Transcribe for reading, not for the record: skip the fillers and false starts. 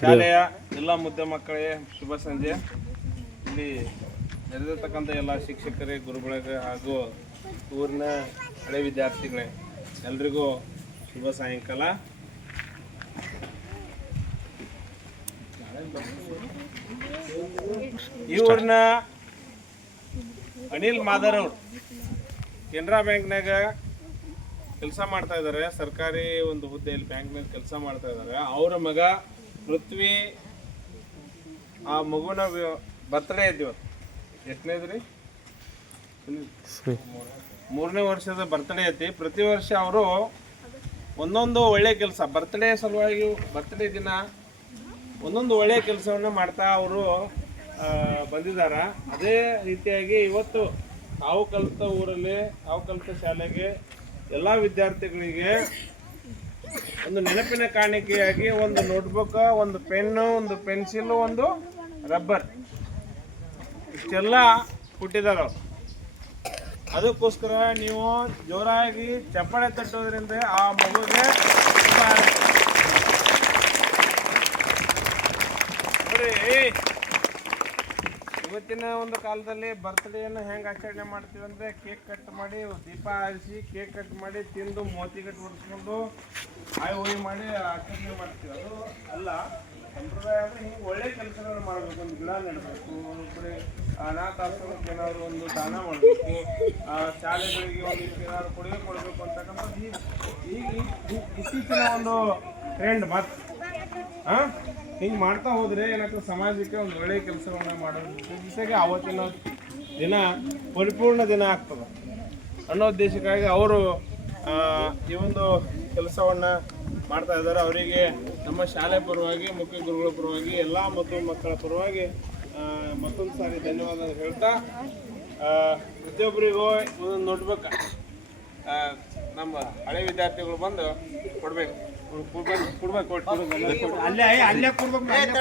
ಶಾಲೆಯ ಎಲ್ಲ ಮುದ್ದೆ ಮಕ್ಕಳಿಗೆ ಶುಭ ಸಂಜೆ. ಇಲ್ಲಿ ನೆರೆದಿರ್ತಕ್ಕಂಥ ಎಲ್ಲ ಶಿಕ್ಷಕರೇ, ಗುರುಗಳಿಗೆ ಹಾಗೂ ಊರಿನ ಹಳೆ ವಿದ್ಯಾರ್ಥಿಗಳೇ ಎಲ್ರಿಗೂ ಶುಭ ಸಾಯಂಕಾಲ. ಈ ಊರಿನ ಅನಿಲ್ ಮಾದರ್ ಅವರು ಕೆನರಾ ಬ್ಯಾಂಕ್ನಾಗ ಕೆಲಸ ಮಾಡ್ತಾ ಇದ್ದಾರೆ. ಸರ್ಕಾರಿ ಒಂದು ಹುದ್ದೆಯಲ್ಲಿ ಬ್ಯಾಂಕ್ನಾಗ ಕೆಲಸ ಮಾಡ್ತಾ ಇದ್ದಾರೆ. ಅವರ ಮಗ ಪೃಥ್ವಿ, ಆ ಮಗುನ ಬರ್ತ್ಡೇ ಇದ್ದೀವಿ. ಎಷ್ಟನೇದ್ರಿ? 3ನೇ ವರ್ಷದ ಬರ್ತ್ಡೇ ಐತಿ. ಪ್ರತಿ ವರ್ಷ ಅವರು ಒಂದೊಂದು ಒಳ್ಳೆ ಕೆಲಸ, ಬರ್ತ್ಡೇ ಸಲುವಾಗಿ ಬರ್ತ್ಡೇ ದಿನ ಒಂದೊಂದು ಒಳ್ಳೆಯ ಕೆಲಸವನ್ನು ಮಾಡ್ತಾ ಅವರು ಬಂದಿದ್ದಾರೆ. ಅದೇ ರೀತಿಯಾಗಿ ಇವತ್ತು ತಾವು ಕಲಿತ ಊರಲ್ಲಿ, ತಾವು ಕಲಿತ ಶಾಲೆಗೆ ಎಲ್ಲ ವಿದ್ಯಾರ್ಥಿಗಳಿಗೆ ಒಂದು ನೆನಪಿನ ಕಾಣಿಕೆಯಾಗಿ ಒಂದು ನೋಟ್ಬುಕ್, ಒಂದು ಪೆನ್ನು, ಒಂದು ಪೆನ್ಸಿಲು, ಒಂದು ರಬ್ಬರ್ ಇಷ್ಟೆಲ್ಲ ಕೊಟ್ಟಿದ್ದಾರೆ ಅವರು. ಅದಕ್ಕೋಸ್ಕರ ನೀವು ಜೋರಾಗಿ ಚಪ್ಪಾಳೆ ತಟ್ಟೋದ್ರಿಂದ ಆ ಮಗುಗೆ ನೋಡಿ. ಇವತ್ತಿನ ಒಂದು ಕಾಲದಲ್ಲಿ ಬರ್ತ್ಡೇಯನ್ನು ಹೆಂಗೆ ಆಚರಣೆ ಮಾಡ್ತೀವಿ ಅಂದರೆ ಕೇಕ್ ಕಟ್ ಮಾಡಿ, ದೀಪ ಹರಿಸಿ, ಕೇಕ್ ಕಟ್ ಮಾಡಿ, ತಿಂದು ಮೋತಿ ಕಟ್ ಹೊಡಿಸ್ಕೊಂಡು ಹೋಗಿ ಮಾಡಿ ಆಚರಣೆ ಮಾಡ್ತೀವಿ. ಅದು ಅಲ್ಲ ಸಂಪ್ರದಾಯ. ಅಂದರೆ ಹಿಂಗೆ ಒಳ್ಳೆ ಕೆಲಸಗಳನ್ನು ಮಾಡಬೇಕು. ಒಂದು ಗಿಡ ನೆಡಬೇಕು, ಒಬ್ಬರೇ ಅನಾಥಾಶ್ರಮಕ್ಕೆ ಏನಾದ್ರು ಒಂದು ದಾನ ಮಾಡಬೇಕು, ಶಾಲೆಗಳಿಗೆ ಒಂದಿಷ್ಟು ಏನಾದ್ರು ಕೊಡುಗೆ ಕೊಡಬೇಕು ಅಂತಕ್ಕಂಥದ್ದು ಈಗ ಇತ್ತೀಚಿನ ಒಂದು ಟ್ರೆಂಡ್. ಮತ್ತು ಹಿಂಗೆ ಮಾಡ್ತಾ ಹೋದರೆ ಏನಾಗ್ತದೆ, ಸಮಾಜಕ್ಕೆ ಒಂದು ಒಳ್ಳೆಯ ಕೆಲಸಗಳನ್ನ ಮಾಡೋದ್ರ ಜೊತೆಗೆ ಆವತ್ತಿನ ದಿನ ಪರಿಪೂರ್ಣ ದಿನ ಆಗ್ತದೆ ಅನ್ನೋ ಉದ್ದೇಶಕ್ಕಾಗಿ ಅವರು ಈ ಒಂದು ಕೆಲಸವನ್ನು ಮಾಡ್ತಾ ಇದ್ದಾರೆ. ಅವರಿಗೆ ನಮ್ಮ ಶಾಲೆ ಪರವಾಗಿ, ಮುಖ್ಯ ಗುರುಗಳ ಪರವಾಗಿ, ಎಲ್ಲ ಮತ್ತು ಮಕ್ಕಳ ಪರವಾಗಿ ಮತ್ತೊಂದು ಸಾರಿ ಧನ್ಯವಾದ ಹೇಳ್ತಾ, ಪ್ರತಿಯೊಬ್ಬರಿಗೂ ಒಂದೊಂದು ನೋಟ್ಬುಕ್ ನಮ್ಮ ಹಳೆ ವಿದ್ಯಾರ್ಥಿಗಳು ಬಂದು ಕೊಡ್ಬೇಕು. ಅಲ್ಲೇ ಕೊಡ್ಬೇಕು.